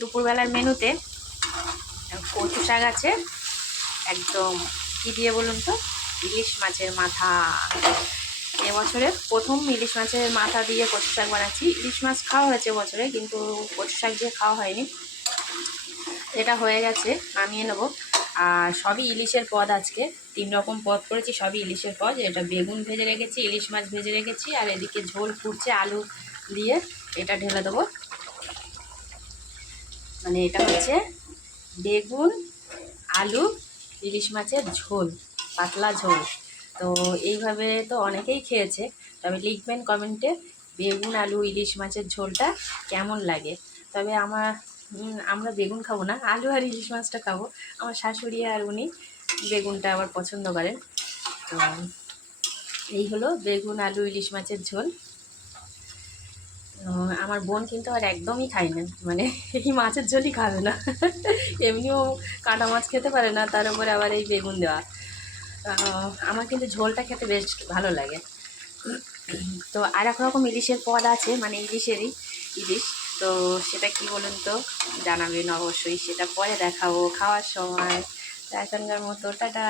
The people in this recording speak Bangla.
দুপুরবেলার মেনুতে কচু শাক আছে, একদম কী দিয়ে বলুন তো, ইলিশ মাছের মাথা। এবছরের প্রথম ইলিশ মাছের মাথা দিয়ে কচু শাক বানাচ্ছি। ইলিশ মাছ খাওয়া হয়েছে বছরে, কিন্তু কচু শাক দিয়ে খাওয়া হয়নি। এটা হয়ে গেছে, নামিয়ে নেবো। আর সবই ইলিশের পদ, আজকে 3 রকম পদ করেছি, সবই ইলিশের পদ। এটা বেগুন ভেজে রেখেছি, ইলিশ মাছ ভেজে রেখেছি, আর এদিকে ঝোল ফুটছে আলু দিয়ে। এটা ঢেলে দেবো। মানে এটা হচ্ছে বেগুন আলু ইলিশ মাছের ঝোল, পাতলা ঝোল। তো এইভাবে তো অনেকেই খেয়েছে, তবে লিখবেন কমেন্টে বেগুন আলু ইলিশ মাছের ঝোলটা কেমন লাগে। তবে আমরা বেগুন খাবো না, আলু আর ইলিশ মাছটা খাবো। আমার শাশুড়ি আর উনি বেগুনটা আবার পছন্দ করেন। তো এই হলো বেগুন আলু ইলিশ মাছের ঝোল। আমার বোন কিন্তু আর একদমই খায় না, মানে এই মাছের ঝোলই খাবে না। এমনিও কাঁটা মাছ খেতে পারে না, তার উপরে আবার এই বেগুন দেওয়া। আমার কিন্তু ঝোলটা খেতে বেশ ভালো লাগে। তো আর এক রকম ইলিশের পদ আছে, মানে ইলিশেরই ইলিশ। তো সেটা কি বলুন তো, জানাবেন অবশ্যই, সেটা পরে দেখাবো খাওয়ার সময়। এখনকার মতো টাটা।